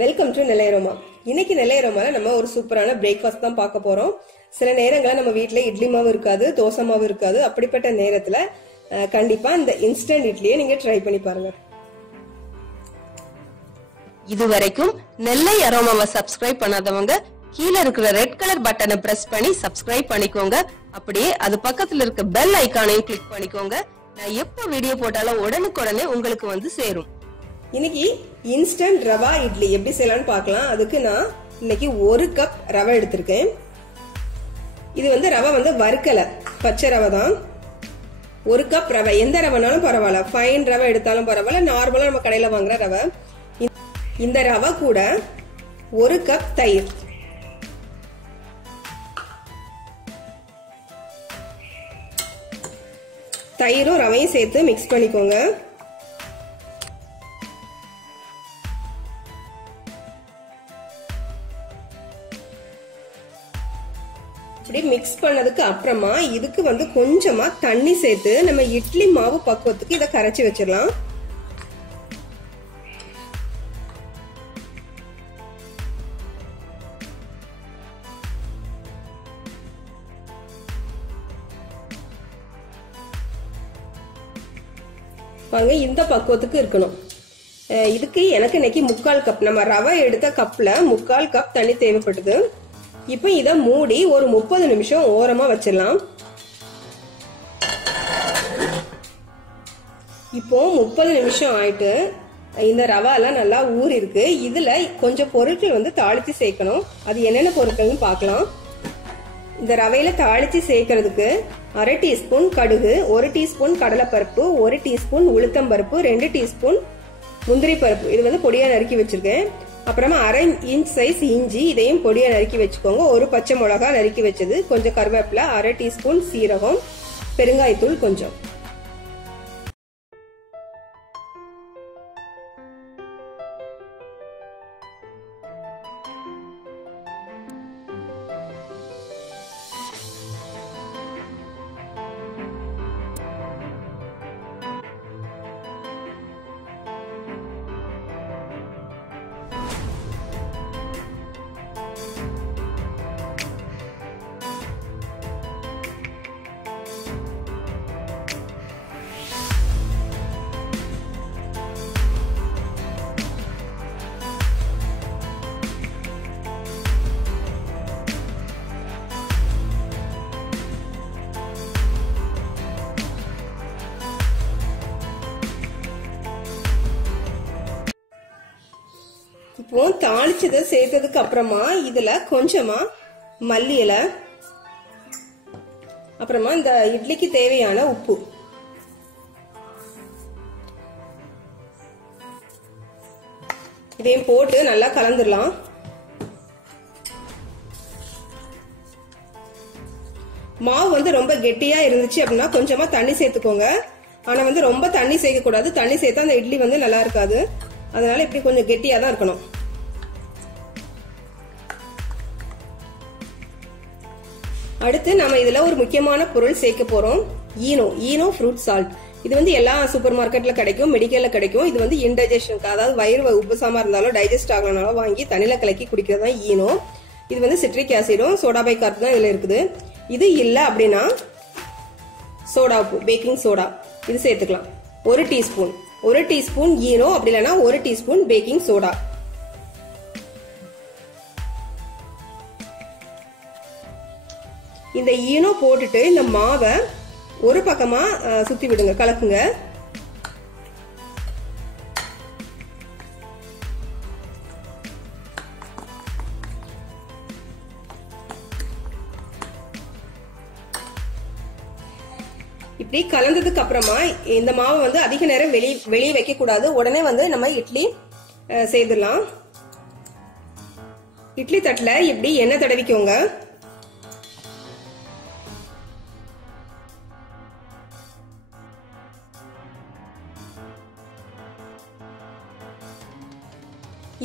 Welcome to நிலையரோமா. இன்னைக்கு நிலையரோமால நம்ம ஒரு சூப்பரான பிரேக்ஃபாஸ்ட் தான் பார்க்க போறோம். சில நேரங்களில் நம்ம வீட்டுல இட்லி மாவு இருக்காது, தோசை மாவு இருக்காது. அப்படிப்பட்ட நேரத்துல கண்டிப்பா இந்த இன்ஸ்டன்ட் இட்லியை நீங்க ட்ரை பண்ணி பாருங்க. இதுவரைக்கும் நெல்லை அரோமாவை சப்ஸ்கிரைப் பண்ணாதவங்க கீழே இருக்கிற ரெட் கலர் பட்டனை பிரஸ் பண்ணி சப்ஸ்கிரைப் பண்ணிக்கோங்க. அப்படியே அது பக்கத்துல இருக்க பெல் ஐகானையும் கிளிக் பண்ணிக்கோங்க. நான் எப்ப வீடியோ போட்டாலும் உடனுக்குடனே உங்களுக்கு வந்து சேரும். இன்னைக்கு இன்ஸ்டன்ட் ரவா இட்லி எப்படி செய்யலாம்னு பார்க்கலாம். அதுக்கு நான் இன்னைக்கு 1 கப் ரவை எடுத்திருக்கேன். இது வந்து ரவை வந்து வறுக்கல, பச்சை ரவை தான். 1 கப் ரவை, எந்த ரவைனாலும் பரவாயில்ல, ஃபைன் ரவை எடுத்தாலும் பரவாயில்ல, நார்மலா நம்ம கடையில வாங்குற ரவை. இந்த ரவை கூட 1 கப் தயிர், தயிரும் ரவையும் சேர்த்து மிக்ஸ் பண்ணிக்கோங்க. இப்படி மிக்ஸ் பண்ணதுக்கு அப்புறமா இதுக்கு வந்து கொஞ்சமா தண்ணி சேர்த்து நம்ம இட்லி மாவு பக்குவத்துக்கு இதை கரைச்சி வச்சிடலாம். பாருங்க, இந்த பக்குவத்துக்கு இருக்கணும். இதுக்கு எனக்கு இன்னைக்கு 3/4 கப், நம்ம ரவை எடுத்த கப்ல 3/4 கப் தண்ணி தேவைப்படுது. இப்ப இத மூடி ஒரு 30 நிமிஷம் ஓரமா வச்சிடலாம். இப்போ 30 நிமிஷம் ஆயிட்டு இந்த ரவா எல்லாம் நல்லா ஊறி இருக்கு. இதுல கொஞ்சம் பொருட்கள் வந்து தாளிச்சு சேர்க்கணும். அது என்னென்ன பொருட்கள்னு பார்க்கலாம். இந்த ரவையில தாளிச்சு சேர்க்கறதுக்கு 1/2 டீஸ்பூன் கடுகு, 1 டீஸ்பூன் கடலைப்பருப்பு, 1 டீஸ்பூன் உளுத்தம் பருப்பு, 2 டீஸ்பூன் முந்திரி பருப்பு, இது வந்து பொடியா நறுக்கி வச்சிருக்கேன். அப்புறமா 1/2 இன்ச் சைஸ் இஞ்சி, இதையும் பொடியா நறுக்கி வச்சுக்கோங்க. ஒரு பச்சை மிளகா நறுக்கி வச்சது, கொஞ்சம் கருவேப்பிலை, 1/2 டீஸ்பூன் சீரகம், பெருங்காயத்தூள் கொஞ்சம். இப்போ தாளிச்சதை சேர்த்ததுக்கு அப்புறமா இதுல கொஞ்சமா மல்லி இலை, அப்புறமா இந்த இட்லிக்கு தேவையான உப்பு, இதையும் போட்டு நல்லா கலந்துடலாம். மாவு வந்து ரொம்ப கெட்டியா இருந்துச்சு அப்படின்னா கொஞ்சமா தண்ணி சேர்த்துக்கோங்க. ஆனா வந்து ரொம்ப தண்ணி சேர்க்க கூடாது. தண்ணி சேர்த்தா அந்த இட்லி வந்து நல்லா இருக்காது. அதனால இப்படி கொஞ்சம் கெட்டியா தான் இருக்கணும். அடுத்து நம்ம இதுல ஒரு முக்கியமான பொருள் சேர்க்க போறோம், ஈனோ ஃப்ரூட் சால்ட். இது வந்து எல்லா சூப்பர் மார்க்கெட்ல கிடைக்கும், மெடிக்கல்ல கிடைக்கும். இது வந்து இன்டைஜஷனுக்கு, அதாவது வயிறு உப்புசாம இருந்தாலும் டைஜஸ்ட் ஆகலனாலும் வாங்கி தண்ணியில கலக்கி குடிக்கிறது தான் ஈனோ. இது வந்து சிட்ரிக் ஆசிடும், சோடா பைகார்ப் தான் இதுல இருக்குது. இது இல்ல அப்படின்னா சோடா உப்பு, பேக்கிங் சோடா, இது சேர்த்துக்கலாம். 1 டீஸ்பூன் ஈனோ, அப்படி இல்லைன்னா 1 டீஸ்பூன் பேக்கிங் சோடா. இந்த ஈனோ போட்டுட்டு இந்த மாவை ஒரு பக்கமா சுத்தி விடுங்க, கலக்குங்க. இப்படி கலந்ததுக்கு அப்புறமா இந்த மாவை வந்து அதிக நேரம் வெளியே வைக்க கூடாது. உடனே வந்து நம்ம இட்லி செய்துடலாம். இட்லி தட்டுல இப்படி எண்ணெய் தடவிக்கோங்க.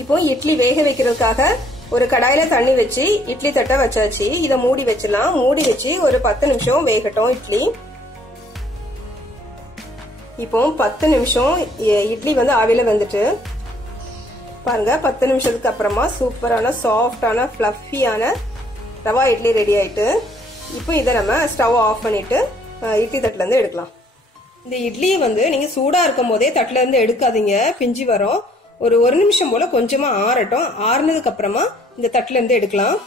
இப்போ இட்லி வேக வைக்கிறதுக்காக ஒரு கடாயில தண்ணி வச்சு இட்லி தட்டை வச்சாச்சு. இதை மூடி வச்சிடலாம். மூடி வச்சு ஒரு 10 நிமிஷம் வேகட்டும் இட்லி. இப்போ 10 நிமிஷம் இட்லி வந்து ஆவியில வந்துட்டு பாருங்க 10 நிமிஷத்துக்கு அப்புறமா சூப்பரான சாஃப்டான ஃப்ளஃபியான ரவா இட்லி ரெடி ஆயிட்டு. இப்போ இதை நம்ம ஸ்டவ் ஆஃப் பண்ணிட்டு இட்லி தட்டுல இருந்து எடுக்கலாம். இந்த இட்லியை வந்து நீங்க சூடா இருக்கும் போதே தட்டுல இருந்து எடுக்காதீங்க, பிஞ்சி வரும். ஒரு நிமிஷம் போல கொஞ்சமா ஆறட்டும். ஆறுனதுக்கு அப்புறமா இந்த தட்டுல இருந்து எடுக்கலாம்.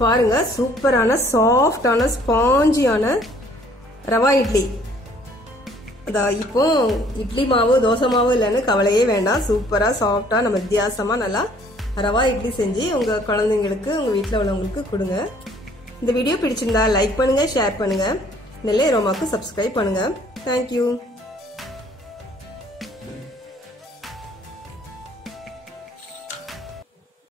பாருங்க சூப்பரான சாஃப்டான ஸ்பாஞ்சியான ரவா இட்லி. இப்போ இட்லி மாவு தோசை மாவு இல்லைன்னு கவலையே வேண்டாம். சூப்பரா சாஃப்டா நம்ம வித்தியாசமா நல்லா ரவா இட்லி செஞ்சு உங்க குழந்தைங்களுக்கு உங்க வீட்டுல உள்ளவங்களுக்கு கொடுங்க. இந்த வீடியோ பிடிச்சிருந்தா லைக் பண்ணுங்க, ஷேர் பண்ணுங்க, நெல்லை அரோமாக்கு சப்ஸ்கிரைப் பண்ணுங்க. தேங்க்யூ.